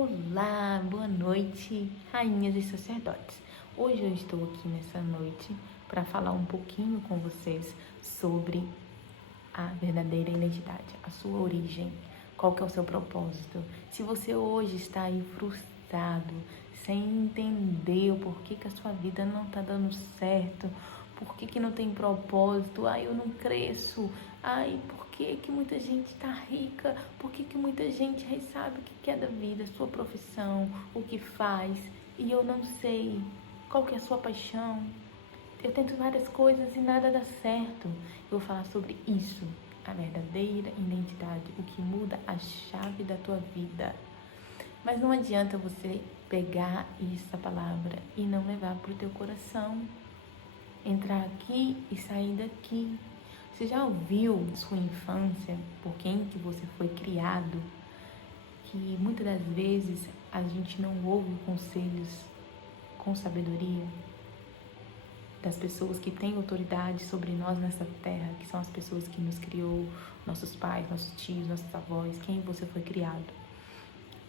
Olá, boa noite, rainhas e sacerdotes. Hoje eu estou aqui nessa noite para falar um pouquinho com vocês sobre a verdadeira identidade, a sua origem, qual que é o seu propósito. Se você hoje está aí frustrado, sem entender o porquê que a sua vida não está dando certo, por que não tem propósito, eu não cresço, por que muita gente está rica, por que muita gente sabe o que quer da vida, sua profissão, o que faz, e eu não sei qual que é a sua paixão. Eu tento várias coisas e nada dá certo. Eu vou falar sobre isso, a verdadeira identidade, o que muda a chave da tua vida. Mas não adianta você pegar essa palavra e não levar para o teu coração, entrar aqui e sair daqui. Você já ouviu sua infância, por quem que você foi criado, que muitas das vezes a gente não ouve conselhos com sabedoria das pessoas que têm autoridade sobre nós nessa terra, que são as pessoas que nos criou, nossos pais, nossos tios, nossos avós, quem você foi criado.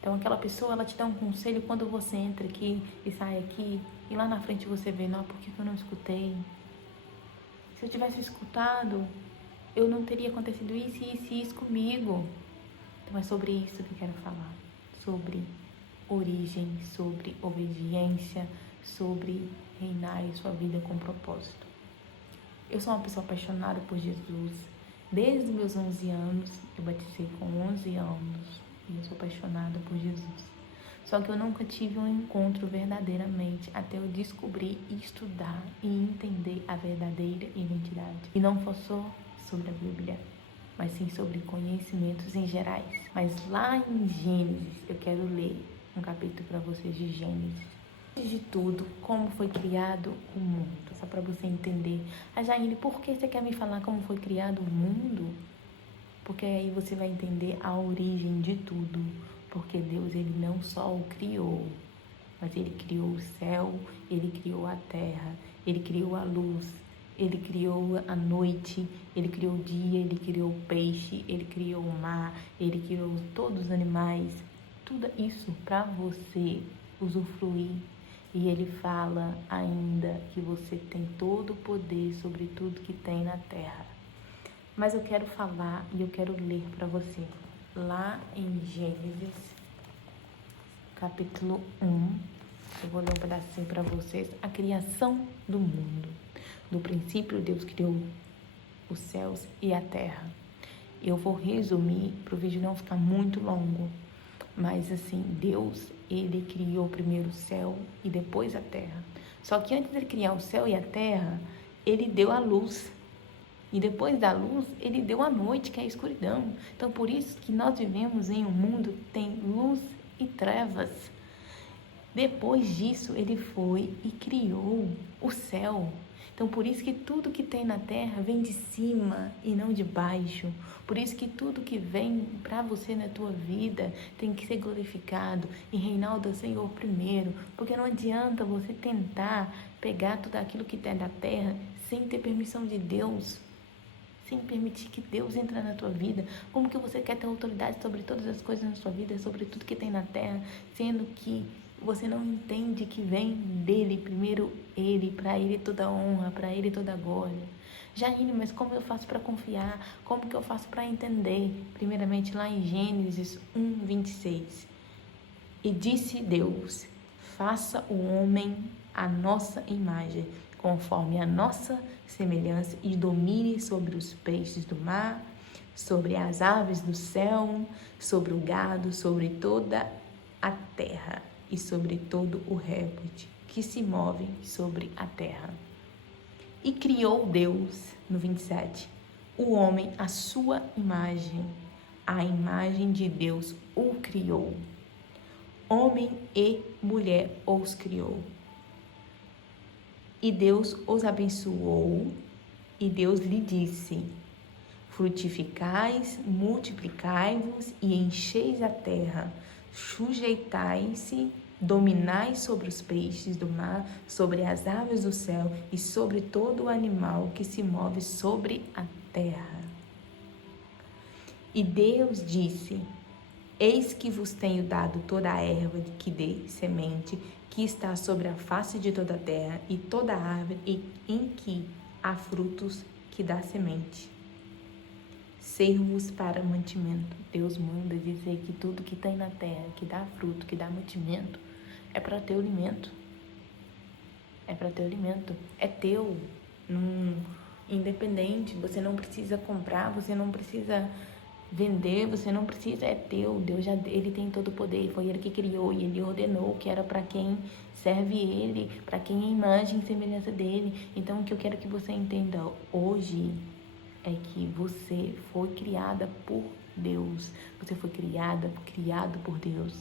Então aquela pessoa, ela te dá um conselho quando você entra aqui e sai aqui, e lá na frente você vê, não, por que eu não escutei? Se eu tivesse escutado, eu não teria acontecido isso e isso comigo. Então é sobre isso que eu quero falar. Sobre origem, sobre obediência, sobre reinar em sua vida com propósito. Eu sou uma pessoa apaixonada por Jesus. Desde os meus 11 anos, eu batizei com 11 anos e eu sou apaixonada por Jesus. Só que eu nunca tive um encontro verdadeiramente até eu descobrir, estudar e entender a verdadeira identidade. E não foi só sobre a Bíblia, mas sim sobre conhecimentos em gerais. Mas lá em Gênesis, eu quero ler um capítulo para vocês de Gênesis. Antes de tudo, como foi criado o mundo, só para você entender. Jaine, por que você quer me falar como foi criado o mundo? Porque aí você vai entender a origem de tudo. Porque Deus, ele não só o criou, mas ele criou o céu, ele criou a terra, ele criou a luz, ele criou a noite, ele criou o dia, ele criou o peixe, ele criou o mar, ele criou todos os animais. Tudo isso para você usufruir. E ele fala ainda que você tem todo o poder sobre tudo que tem na terra. Mas eu quero falar e eu quero ler para você. Lá em Gênesis, capítulo 1, eu vou ler um pedacinho para vocês. A criação do mundo. No princípio, Deus criou os céus e a terra. Eu vou resumir para o vídeo não ficar muito longo. Mas assim, Deus, ele criou primeiro o céu e depois a terra. Só que antes de criar o céu e a terra, ele deu a luz. E depois da luz, ele deu a noite, que é a escuridão. Então, por isso que nós vivemos em um mundo que tem luz e trevas. Depois disso, ele foi e criou o céu. Então, por isso que tudo que tem na terra vem de cima e não de baixo. Por isso que tudo que vem para você na tua vida tem que ser glorificado e reinar o do Senhor primeiro. Porque não adianta você tentar pegar tudo aquilo que tem da terra sem ter permissão de Deus, sem permitir que Deus entre na tua vida. Como que você quer ter autoridade sobre todas as coisas na sua vida, sobre tudo que tem na terra, sendo que você não entende que vem dele, primeiro ele, para ele toda honra, para ele toda glória. Jaine, mas como eu faço para confiar? Como que eu faço para entender? Primeiramente lá em Gênesis 1, 26. E disse Deus, faça o homem à nossa imagem, conforme a nossa semelhança, e domine sobre os peixes do mar, sobre as aves do céu, sobre o gado, sobre toda a terra e sobre todo o réptil que se move sobre a terra. E criou Deus, no 27, o homem à sua imagem, a imagem de Deus o criou. Homem e mulher os criou. E Deus os abençoou, e Deus lhe disse, frutificais, multiplicai-vos e encheis a terra, sujeitai-se, dominai sobre os peixes do mar, sobre as aves do céu e sobre todo o animal que se move sobre a terra. E Deus disse, Eis que vos tenho dado toda a erva que dê semente, que está sobre a face de toda a terra, e toda árvore em que há frutos que dá semente. Servos para mantimento. Deus manda dizer que tudo que tem na terra, que dá fruto, que dá mantimento, é para teu alimento. É para teu alimento. É teu. Independente. Você não precisa comprar, você não precisa vender, você não precisa, é teu. Deus ele tem todo o poder, foi ele que criou e ele ordenou que era para quem serve ele, para quem é imagem e semelhança dele. Então o que eu quero que você entenda hoje é que você foi criada por Deus, você foi criado por Deus.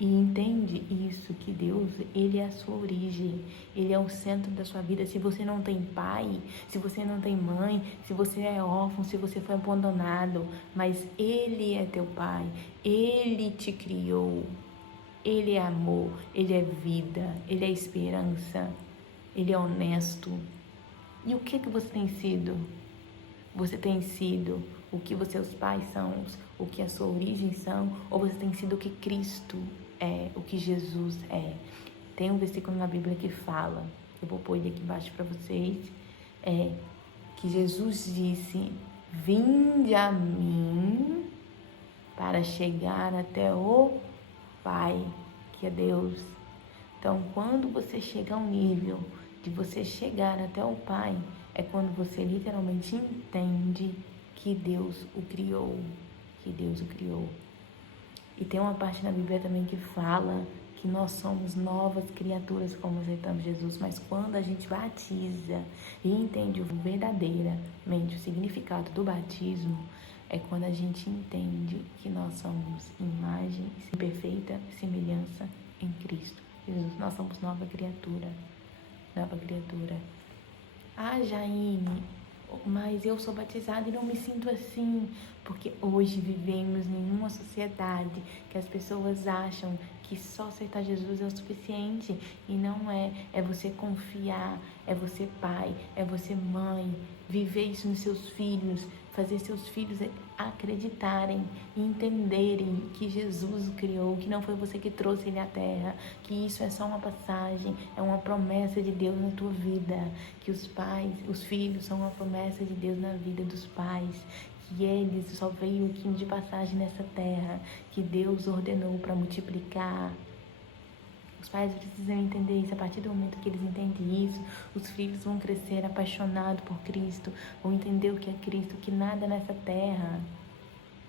E entende isso, que Deus, ele é a sua origem, ele é o centro da sua vida. Se você não tem pai, se você não tem mãe, se você é órfão, se você foi abandonado, mas ele é teu pai, ele te criou, ele é amor, ele é vida, ele é esperança, ele é honesto. E o que você tem sido? Você tem sido o que os seus pais são, o que a sua origem são, ou você tem sido o que Cristo é, o que Jesus é? Tem um versículo na Bíblia que fala, eu vou pôr ele aqui embaixo para vocês, que Jesus disse: vinde a mim para chegar até o Pai, que é Deus. Então, quando você chega ao nível de você chegar até o Pai, é quando você literalmente entende que Deus o criou, que Deus o criou. E tem uma parte na Bíblia também que fala que nós somos novas criaturas como aceitamos Jesus, mas quando a gente batiza e entende verdadeiramente o significado do batismo, é quando a gente entende que nós somos imagem e perfeita semelhança em Cristo Jesus. Nós somos nova criatura, nova criatura. Ah, Jaine, mas eu sou batizada e não me sinto assim, porque hoje vivemos em uma sociedade que as pessoas acham que só aceitar Jesus é o suficiente, e não é. É você confiar, é você pai, é você mãe, viver isso nos seus filhos, fazer seus filhos acreditarem e entenderem que Jesus o criou, que não foi você que trouxe ele à terra, que isso é só uma passagem, é uma promessa de Deus na tua vida, que os filhos são uma promessa de Deus na vida dos pais, que eles só veio aqui de passagem nessa terra, que Deus ordenou para multiplicar. Os pais precisam entender isso. A partir do momento que eles entendem isso, os filhos vão crescer apaixonados por Cristo, vão entender o que é Cristo, que nada nessa terra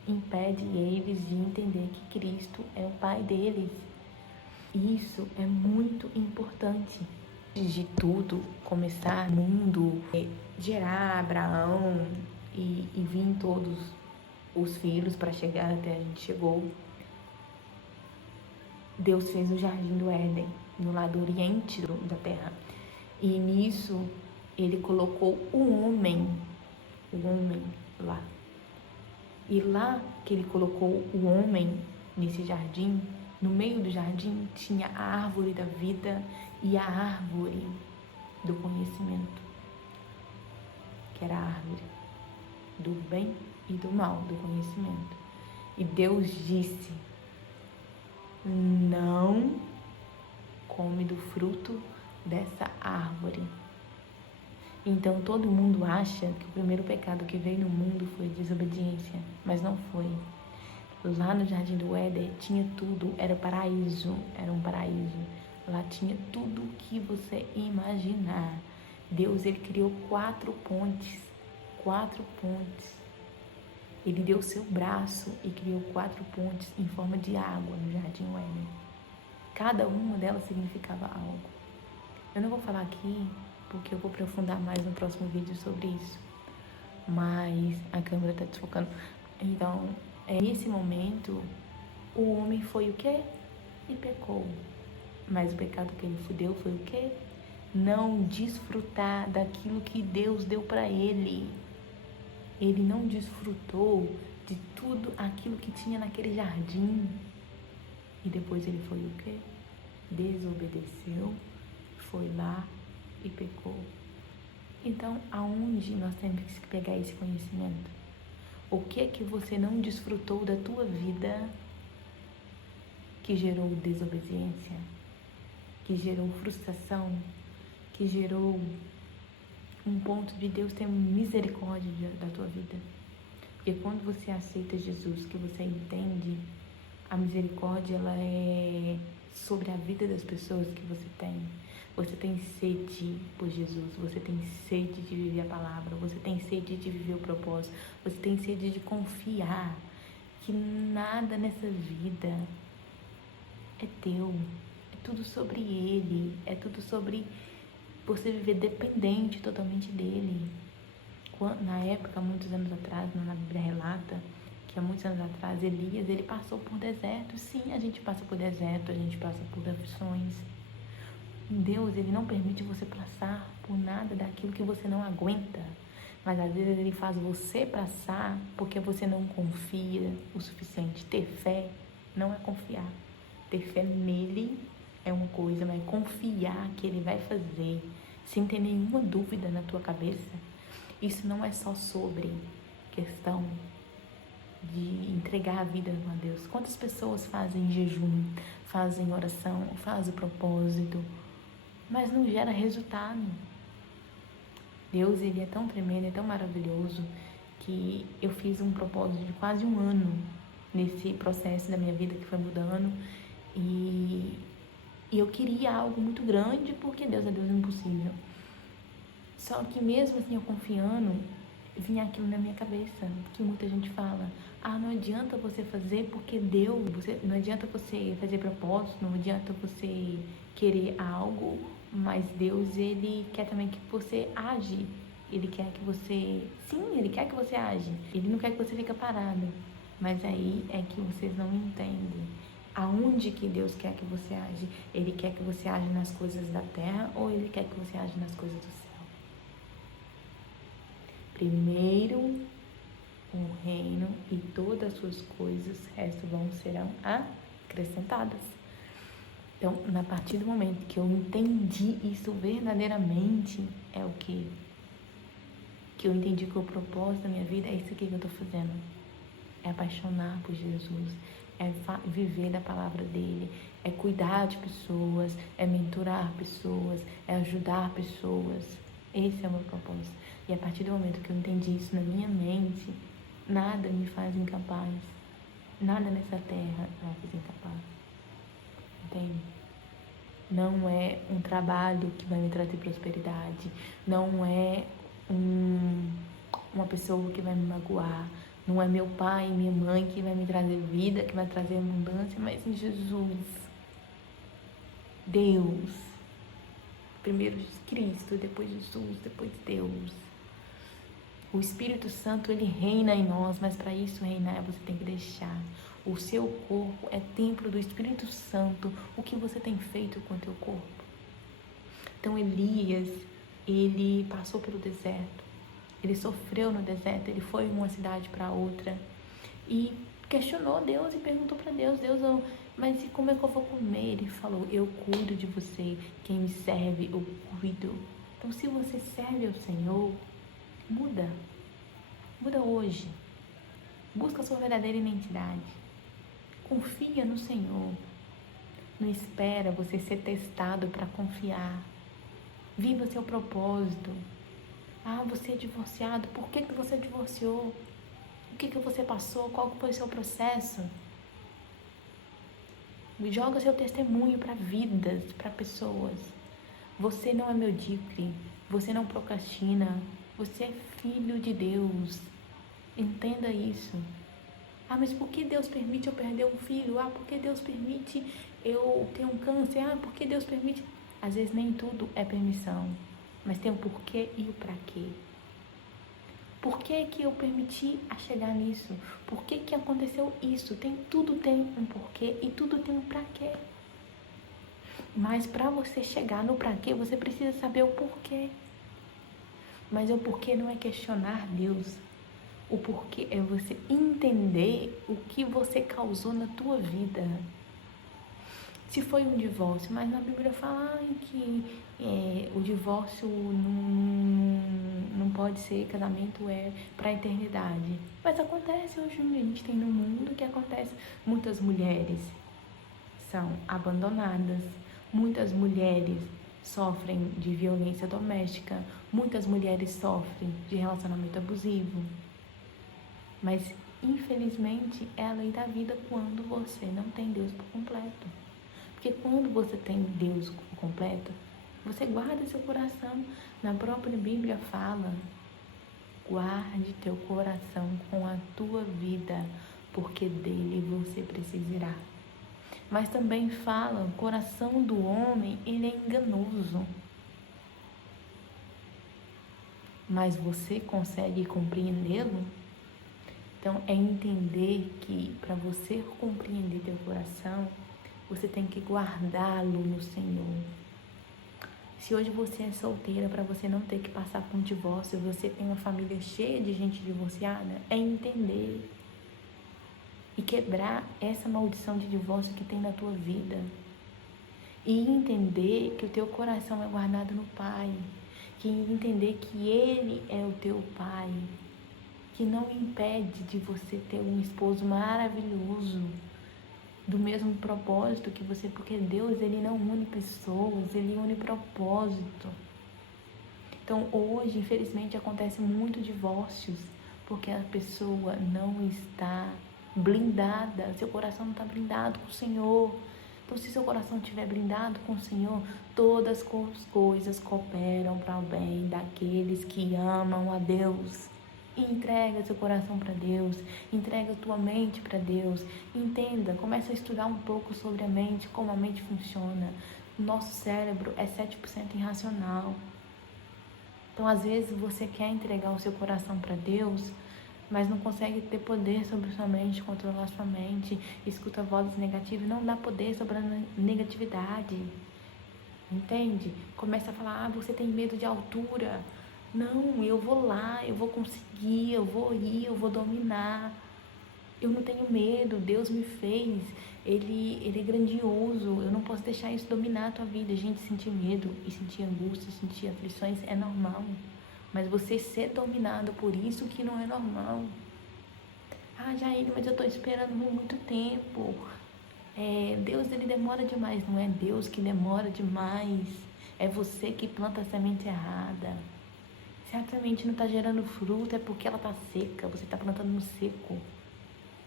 impede eles de entender que Cristo é o Pai deles. Isso é muito importante. Antes de tudo começar o mundo, gerar Abraão e vir todos os filhos para chegar até a gente chegou, Deus fez o jardim do Éden, no lado oriente da terra. E nisso, ele colocou o homem lá. E lá que ele colocou o homem, nesse jardim, no meio do jardim, tinha a árvore da vida e a árvore do conhecimento, que era a árvore do bem e do mal, do conhecimento. E Deus disse: não come do fruto dessa árvore. Então todo mundo acha que o primeiro pecado que veio no mundo foi desobediência, mas não foi. Lá no Jardim do Éden tinha tudo, era paraíso, era um paraíso. Lá tinha tudo o que você imaginar. Deus, ele criou 4 pontes. Ele deu o seu braço e criou 4 pontes em forma de água no Jardim do Éden. Cada uma delas significava algo. Eu não vou falar aqui, porque eu vou aprofundar mais no próximo vídeo sobre isso. Mas a câmera está desfocando. Então, nesse momento, o homem foi o quê? E pecou. Mas o pecado que ele deu foi o quê? Não desfrutar daquilo que Deus deu para ele. Ele não desfrutou de tudo aquilo que tinha naquele jardim. E depois ele foi o quê? Desobedeceu, foi lá e pecou. Então, aonde nós temos que pegar esse conhecimento? O que é que você não desfrutou da tua vida que gerou desobediência, que gerou frustração, que gerou um ponto de Deus ter misericórdia da tua vida? Porque quando você aceita Jesus, que você entende, a misericórdia, ela é sobre a vida das pessoas que você tem. Você tem sede por Jesus, você tem sede de viver a palavra, você tem sede de viver o propósito, você tem sede de confiar que nada nessa vida é teu, é tudo sobre Ele, é tudo sobre você viver dependente totalmente dEle. Na época, muitos anos atrás, na Bíblia relata que há muitos anos atrás, Elias, ele passou por deserto. Sim, a gente passa por deserto, a gente passa por aflições. Deus, Ele não permite você passar por nada daquilo que você não aguenta. Mas às vezes Ele faz você passar porque você não confia o suficiente. Ter fé não é confiar. Ter fé nele é uma coisa, mas confiar que Ele vai fazer sem ter nenhuma dúvida na tua cabeça. Isso não é só sobre questão de entregar a vida a Deus. Quantas pessoas fazem jejum, fazem oração, fazem propósito, mas não gera resultado. Deus, Ele é tão tremendo, é tão maravilhoso, que eu fiz um propósito de quase um ano nesse processo da minha vida que foi mudando, e eu queria algo muito grande, porque Deus é Deus impossível. Só que mesmo assim, eu confiando, vinha aquilo na minha cabeça, que muita gente fala: não adianta você fazer porque Deus, não adianta você fazer propósito, não adianta você querer algo, mas Deus, Ele quer também que você age. Ele quer que você, sim, Ele quer que você age. Ele não quer que você fique parado. Mas aí é que vocês não entendem. Aonde que Deus quer que você age? Ele quer que você age nas coisas da terra ou Ele quer que você age nas coisas do céu? Primeiro o reino e todas as suas coisas, resto serão acrescentadas. Então, a partir do momento que eu entendi isso verdadeiramente, é o que eu entendi que o propósito da minha vida é isso aqui que eu estou fazendo. É apaixonar por Jesus, é viver da palavra dele, é cuidar de pessoas, é mentorar pessoas, é ajudar pessoas. Esse é o meu propósito. E a partir do momento que eu entendi isso na minha mente, nada me faz incapaz. Nada nessa terra vai fazer incapaz. Entende? Não é um trabalho que vai me trazer prosperidade. Não é uma pessoa que vai me magoar. Não é meu pai e minha mãe que vai me trazer vida, que vai trazer abundância, mas em Jesus. Deus. Primeiro Cristo, depois Jesus, depois Deus. O Espírito Santo, ele reina em nós, mas para isso reinar você tem que deixar. O seu corpo é templo do Espírito Santo. O que você tem feito com o teu corpo? Então Elias, ele passou pelo deserto. Ele sofreu no deserto, ele foi de uma cidade para outra. E questionou Deus e perguntou para Deus: Deus, mas e como é que eu vou comer? Ele falou: eu cuido de você. Quem me serve, eu cuido. Então se você serve ao Senhor, muda hoje, busca a sua verdadeira identidade, confia no Senhor, não espera você ser testado para confiar, viva seu propósito. Você é divorciado, por que você divorciou? O que você passou? Qual foi o seu processo? Joga seu testemunho para vidas, para pessoas. Você não é medíocre, você não procrastina, você é filho de Deus. Entenda isso. Mas por que Deus permite eu perder um filho? Por que Deus permite eu ter um câncer? Por que Deus permite? Às vezes nem tudo é permissão, mas tem o porquê e o pra quê. Por que que eu permiti a chegar nisso? Por que que aconteceu isso? Tudo tem um porquê e tudo tem um pra quê. Mas para você chegar no pra quê, você precisa saber o porquê. Mas o porquê não é questionar Deus. O porquê é você entender o que você causou na tua vida. Se foi um divórcio, mas na Bíblia fala que o divórcio não pode ser, casamento é para a eternidade. Mas acontece hoje, a gente tem no mundo que acontece. Muitas mulheres são abandonadas, muitas mulheres sofrem de violência doméstica, muitas mulheres sofrem de relacionamento abusivo. Mas, infelizmente, é a lei da vida quando você não tem Deus por completo. Porque quando você tem Deus por completo, você guarda seu coração. Na própria Bíblia fala: guarde teu coração com a tua vida, porque dele você precisará. Mas também fala: o coração do homem, ele é enganoso. Mas você consegue compreendê-lo? Então, é entender que para você compreender teu coração, você tem que guardá-lo no Senhor. Se hoje você é solteira, para você não ter que passar por um divórcio, você tem uma família cheia de gente divorciada, é entender e quebrar essa maldição de divórcio que tem na tua vida. E entender que o teu coração é guardado no Pai. Que entender que Ele é o teu Pai. Que não impede de você ter um esposo maravilhoso, do mesmo propósito que você, porque Deus, ele não une pessoas, ele une propósito. Então hoje, infelizmente, acontece muito divórcios, porque a pessoa não está blindada, seu coração não está blindado com o Senhor. Então, se seu coração estiver blindado com o Senhor, todas as coisas cooperam para o bem daqueles que amam a Deus. Entrega seu coração para Deus, entrega tua mente para Deus, entenda, começa a estudar um pouco sobre a mente, como a mente funciona. Nosso cérebro é 7% irracional. Então, às vezes, você quer entregar o seu coração para Deus, mas não consegue ter poder sobre sua mente, controlar sua mente, escuta vozes negativas, não dá poder sobre a negatividade. Entende? Começa a falar: você tem medo de altura. Não, eu vou lá, eu vou conseguir, eu vou ir, eu vou dominar. Eu não tenho medo, Deus me fez, Ele é grandioso, eu não posso deixar isso dominar a tua vida. Gente, sentir medo e sentir angústia, sentir aflições é normal. Mas você ser dominado por isso que não é normal. Ah, Jair, mas eu estou esperando muito tempo. Deus, ele demora demais. Não é Deus que demora demais. É você que planta a semente errada. Se a semente não está gerando fruto, é porque ela está seca, você está plantando no seco.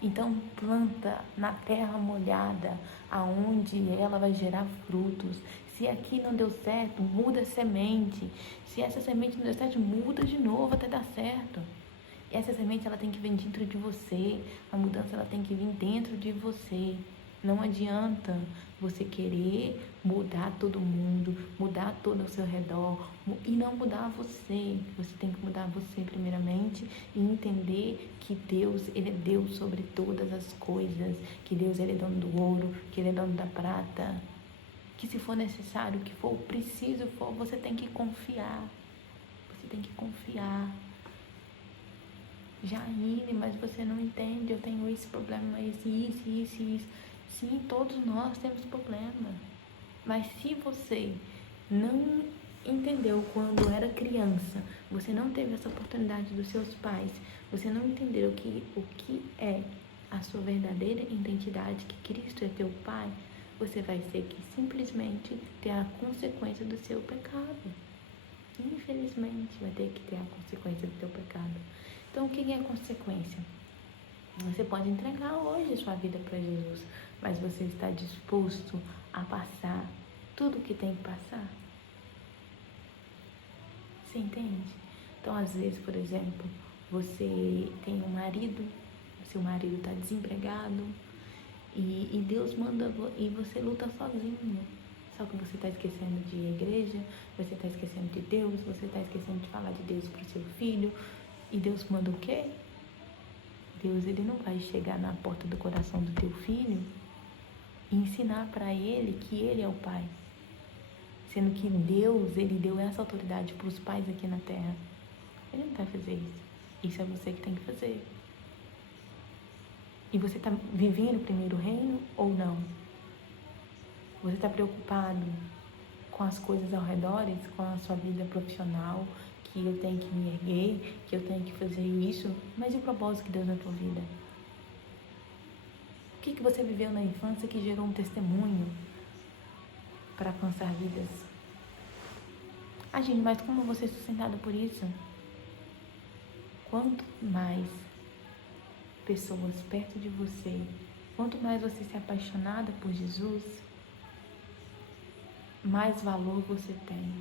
Então planta na terra molhada, aonde ela vai gerar frutos. Se aqui não deu certo, muda a semente. Se essa semente não deu certo, muda de novo até dar certo. E essa semente, ela tem que vir dentro de você. A mudança, ela tem que vir dentro de você. Não adianta você querer mudar todo mundo, mudar todo ao seu redor e não mudar você. Você tem que mudar você primeiramente e entender que Deus, ele é Deus sobre todas as coisas, que Deus, ele é dono do ouro, que ele é dono da prata, que se for necessário, que for preciso for, você tem que confiar. Você tem que confiar. Jaine, mas você não entende, eu tenho esse problema, isso. Sim, todos nós temos problema. Mas se você não entendeu quando era criança, você não teve essa oportunidade dos seus pais, você não entendeu o que é a sua verdadeira identidade, que Cristo é teu Pai, você vai ter que simplesmente ter a consequência do seu pecado. Infelizmente, vai ter que ter a consequência do teu pecado. Então, o que é a consequência? Você pode entregar hoje sua vida para Jesus, mas você está disposto a passar tudo o que tem que passar? Você entende? Então, às vezes, por exemplo, você tem um marido, seu marido está desempregado e Deus manda e você luta sozinho. Só que você está esquecendo de ir à igreja, você está esquecendo de Deus, você está esquecendo de falar de Deus para o seu filho. E Deus manda o quê? Deus, ele não vai chegar na porta do coração do teu filho e ensinar para ele que ele é o pai. Sendo que Deus, ele deu essa autoridade para os pais aqui na terra. Ele não vai fazer isso. Isso é você que tem que fazer. E você está vivendo o primeiro reino ou não? Você está preocupado com as coisas ao redor, com a sua vida profissional, que eu tenho que me erguer, que eu tenho que fazer isso, mas e o propósito que Deus na tua vida? O que você viveu na infância que gerou um testemunho para alcançar vidas? Gente, mas como você é sustentado por isso? Quanto mais pessoas perto de você, quanto mais você se apaixonada por Jesus, mais valor você tem.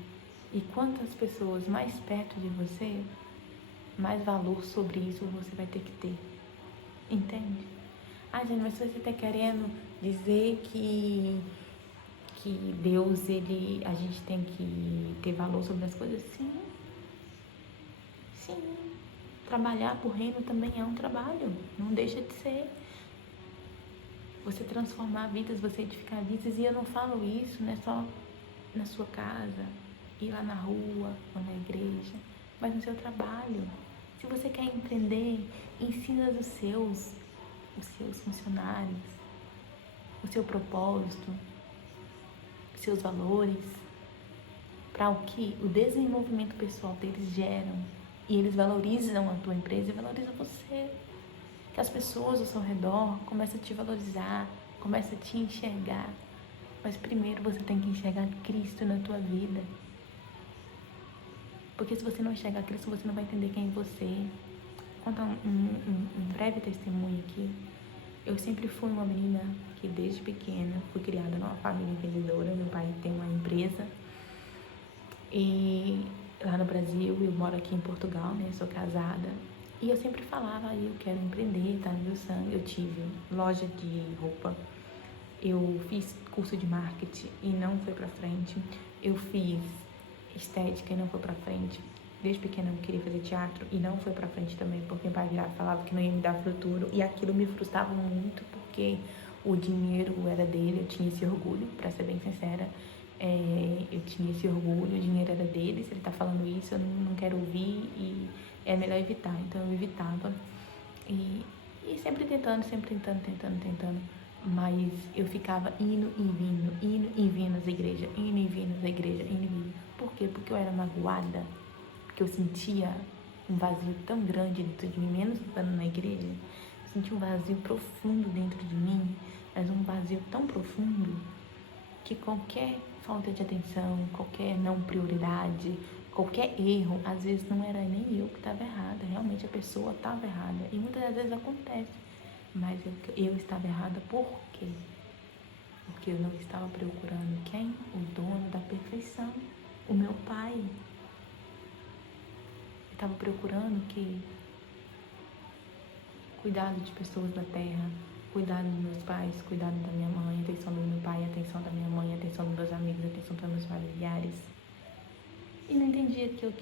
E quantas pessoas mais perto de você, mais valor sobre isso você vai ter que ter. Entende? Gente, mas você está querendo dizer que Deus, a gente tem que ter valor sobre as coisas? Sim. Sim. Trabalhar por reino também é um trabalho. Não deixa de ser. Você transformar vidas, você edificar vidas. E eu não falo isso, não é só na sua casa, ir lá na rua ou na igreja, mas no seu trabalho. Se você quer empreender, ensina os seus funcionários, o seu propósito, os seus valores, para o que o desenvolvimento pessoal deles geram, e eles valorizam a tua empresa e valorizam você. Que as pessoas ao seu redor começam a te valorizar, começam a te enxergar. Mas primeiro você tem que enxergar Cristo na tua vida. Porque se você não enxergar Cristo, você não vai entender quem é você. Vou contar um breve testemunho aqui. Eu sempre fui uma menina que desde pequena fui criada numa família empreendedora. Meu pai tem uma empresa. E lá no Brasil, eu moro aqui em Portugal, né? Sou casada. E eu sempre falava, eu quero empreender, tá no meu sangue. Eu tive loja de roupa. Eu fiz curso de marketing e não foi pra frente. Eu fiz estética e não foi pra frente. Desde pequena eu queria fazer teatro e não foi pra frente também, porque meu pai virava e falava que não ia me dar futuro. E aquilo me frustrava muito, porque o dinheiro era dele, eu tinha esse orgulho, pra ser bem sincera. Eu tinha esse orgulho, o dinheiro era dele, se ele tá falando isso, eu não quero ouvir e é melhor evitar. Então eu evitava e sempre tentando, mas eu ficava indo e vindo às igrejas, indo e vindo às igrejas, indo e vindo. Por quê? Porque eu era magoada, porque eu sentia um vazio tão grande dentro de mim, menos estando na igreja, eu sentia um vazio profundo dentro de mim, mas um vazio tão profundo que qualquer falta de atenção, qualquer não prioridade, qualquer erro, às vezes não era nem eu que estava errada, realmente a pessoa estava errada. E muitas das vezes acontece, mas eu estava errada por quê? Porque eu não estava procurando quem? O dono da perfeição, o meu pai. Eu estava procurando que cuidado de pessoas da terra, cuidado dos meus pais, cuidado da minha mãe, atenção do meu pai, atenção da minha mãe, atenção dos meus amigos, atenção dos meus familiares. E não entendia que eu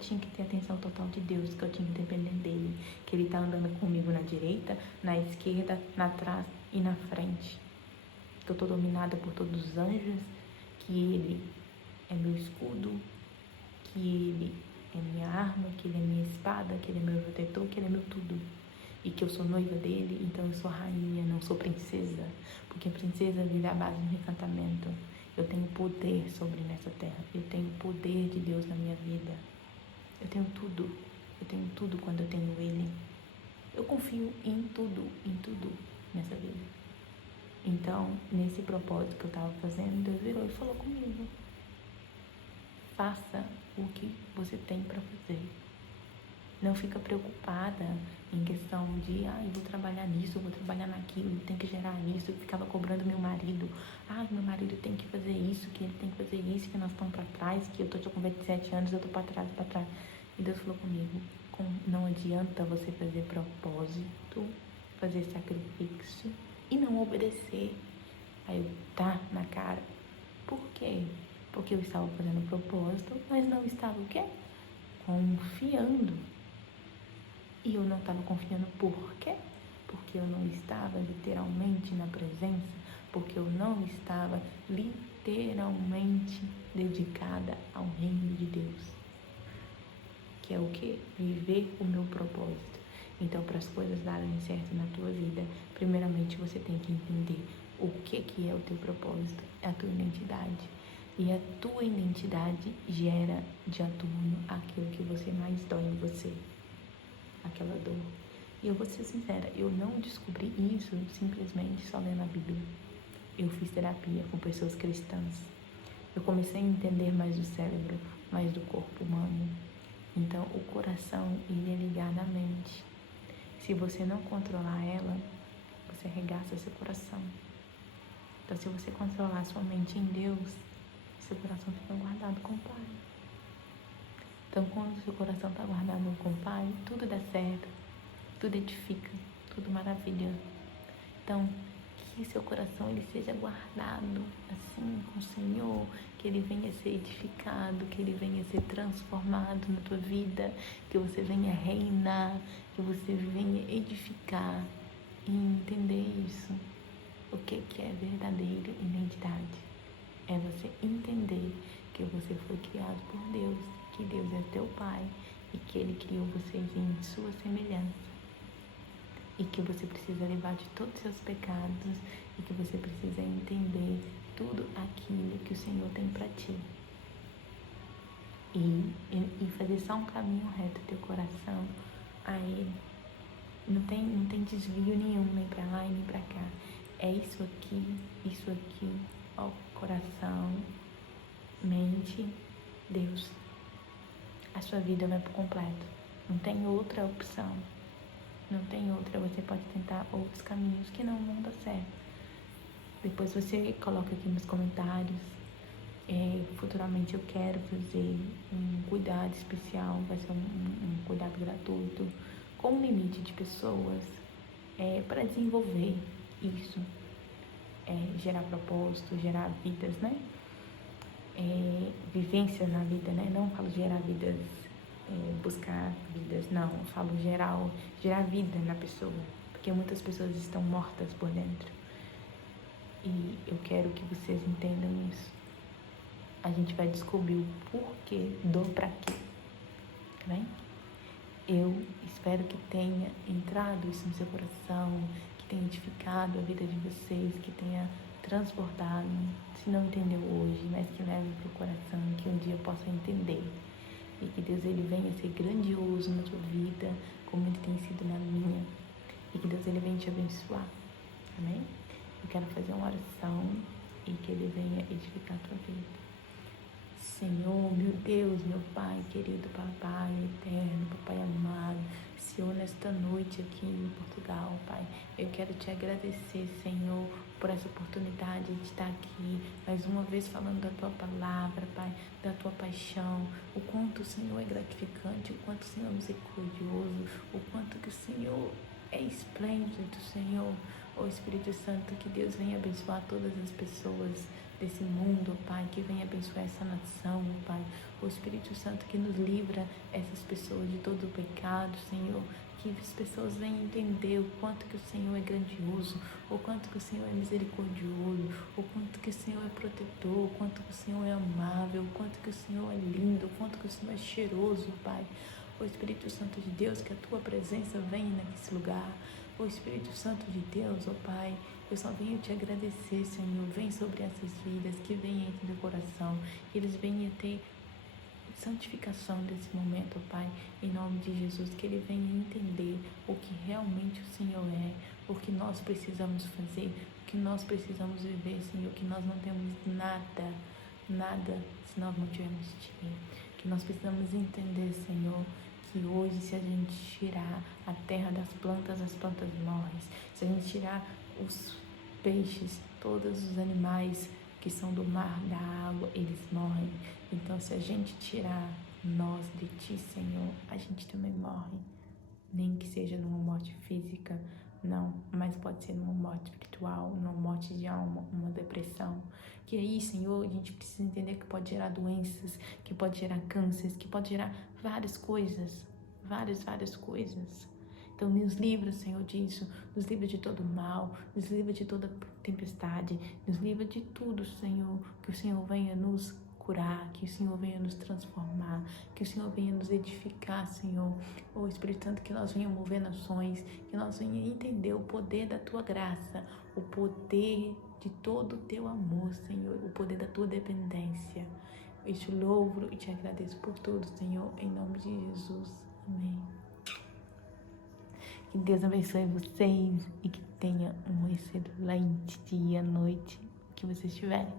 tinha que ter atenção total de Deus, que eu tinha que depender dele, que ele está andando comigo na direita, na esquerda, na trás e na frente. Que eu estou dominada por todos os anjos, que ele é meu escudo, que ele é minha arma, que ele é minha espada, que ele é meu protetor, que ele é meu tudo. E que eu sou noiva dele, então eu sou rainha, não sou princesa. Porque a princesa vive à base de encantamento. Eu tenho poder sobre nessa terra. Eu tenho o poder de Deus na minha vida. Eu tenho tudo. Eu tenho tudo quando eu tenho Ele. Eu confio em tudo nessa vida. Então, nesse propósito que eu estava fazendo, Deus virou e falou comigo. Faça o que você tem para fazer. Não fica preocupada em questão de, eu vou trabalhar nisso, eu vou trabalhar naquilo, tem que gerar isso. Eu ficava cobrando meu marido. Meu marido tem que fazer isso, que ele tem que fazer isso, que nós estamos para trás, que eu tô com 27 anos, eu tô para trás. E Deus falou comigo, não adianta você fazer propósito, fazer sacrifício e não obedecer. Aí eu, na cara. Por quê? Porque eu estava fazendo propósito, mas não estava o quê? Confiando. E eu não estava confiando por quê? Porque eu não estava literalmente na presença, porque eu não estava literalmente dedicada ao reino de Deus. Que é o quê? Viver o meu propósito. Então, para as coisas darem certo na tua vida, primeiramente você tem que entender o que é o teu propósito, é a tua identidade. E a tua identidade gera de atuno aquilo que você mais dói em você, aquela dor. E eu vou ser sincera, eu não descobri isso simplesmente só lendo a Bíblia. Eu fiz terapia com pessoas cristãs. Eu comecei a entender mais do cérebro, mais do corpo humano. Então, o coração, ele é ligado à mente. Se você não controlar ela, você arregaça seu coração. Então, se você controlar sua mente em Deus, seu coração fica guardado com o Pai. Então, quando seu coração está guardado com o Pai, tudo dá certo, tudo edifica, tudo maravilha. Então, que seu coração ele seja guardado assim com o Senhor, que ele venha ser edificado, que ele venha ser transformado na tua vida, que você venha reinar, que você venha edificar e entender isso. O que é verdadeira identidade? É você entender que você foi criado por Deus, que Deus é teu Pai e que Ele criou vocês em sua semelhança. E que você precisa levar de todos os seus pecados e que você precisa entender tudo aquilo que o Senhor tem para ti. E fazer só um caminho reto teu coração a Ele. Não tem desvio nenhum, nem para lá e nem para cá. É isso aqui, ó, coração, mente, Deus. A sua vida vai por completo. Não tem outra opção. Não tem outra. Você pode tentar outros caminhos que não vão dar certo. Depois você coloca aqui nos comentários. Futuramente eu quero fazer um cuidado especial. Vai ser um cuidado gratuito com um limite de pessoas para desenvolver isso. Gerar propósito, gerar vidas, né? Vivências na vida, né? Não falo gerar vidas, buscar vidas, não. Eu falo gerar vida na pessoa, porque muitas pessoas estão mortas por dentro. E eu quero que vocês entendam isso. A gente vai descobrir o porquê do pra quê, tá bem? Eu espero que tenha entrado isso no seu coração, que tenha edificado a vida de vocês, que tenha transportado, se não entendeu hoje, mas que leve para o coração, que um dia possa entender. E que Deus ele venha ser grandioso na tua vida, como Ele tem sido na minha. E que Deus ele venha te abençoar. Amém? Eu quero fazer uma oração e que Ele venha edificar a tua vida. Senhor, meu Deus, meu Pai, querido Papai eterno, Papai amado, Senhor, nesta noite aqui em Portugal, Pai, eu quero te agradecer, Senhor, por essa oportunidade de estar aqui, mais uma vez falando da Tua palavra, Pai, da Tua paixão, o quanto o Senhor é gratificante, o quanto o Senhor é misericordioso, o quanto que o Senhor é esplêndido, Senhor. Ó Espírito Santo, que Deus venha abençoar todas as pessoas desse mundo, Pai, que venha abençoar essa nação, Pai. O Espírito Santo que nos livra essas pessoas de todo o pecado, Senhor. Que as pessoas venham entender o quanto que o Senhor é grandioso, o quanto que o Senhor é misericordioso, o quanto que o Senhor é protetor, o quanto que o Senhor é amável, o quanto que o Senhor é lindo, o quanto que o Senhor é cheiroso, Pai. O Espírito Santo de Deus, que a Tua presença venha nesse lugar. O Espírito Santo de Deus, ó Pai, eu só venho te agradecer, Senhor. Vem sobre essas vidas, que venha entre meu coração, que eles venham ter santificação desse momento, ó Pai, em nome de Jesus, que ele venha entender o que realmente o Senhor é, o que nós precisamos fazer, o que nós precisamos viver, Senhor, que nós não temos nada se nós não tivermos Ti, que nós precisamos entender, Senhor, que hoje, se a gente tirar a terra das plantas, as plantas morrem. Se a gente tirar os peixes, todos os animais que são do mar, da água, eles morrem. Então, se a gente tirar nós de Ti, Senhor, a gente também morre. Nem que seja numa morte física, não, mas pode ser numa morte espiritual, numa morte de alma, uma depressão. Que aí, Senhor, a gente precisa entender que pode gerar doenças, que pode gerar cânceres, que pode gerar várias coisas, várias coisas. Então, nos livra, Senhor, disso, nos livra de todo mal, nos livra de toda tempestade, nos livra de tudo, Senhor, que o Senhor venha nos curar, que o Senhor venha nos transformar, que o Senhor venha nos edificar, Senhor. Ô Espírito Santo, que nós venhamos mover nações, que nós venhamos entender o poder da Tua graça, o poder de todo o Teu amor, Senhor, o poder da Tua dependência. Eu te louvo e te agradeço por tudo, Senhor, em nome de Jesus. Amém. Que Deus abençoe vocês e que tenha um excelente dia, noite, que vocês tiverem.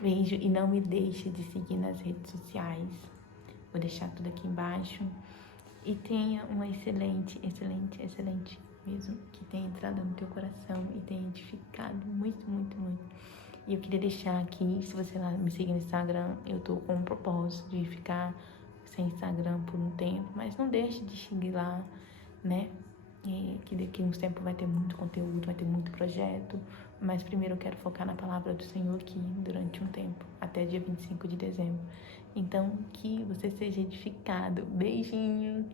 Beijo e não me deixe de seguir nas redes sociais. Vou deixar tudo aqui embaixo. E tenha uma excelente mesmo, que tenha entrado no teu coração e tenha edificado muito. E eu queria deixar aqui, se você lá me seguir no Instagram, eu tô com um propósito de ficar sem Instagram por um tempo, mas não deixe de seguir lá, né? E que daqui a uns tempos vai ter muito conteúdo, vai ter muito projeto, mas primeiro eu quero focar na palavra do Senhor aqui durante um tempo, até dia 25 de dezembro. Então, que você seja edificado. Beijinho!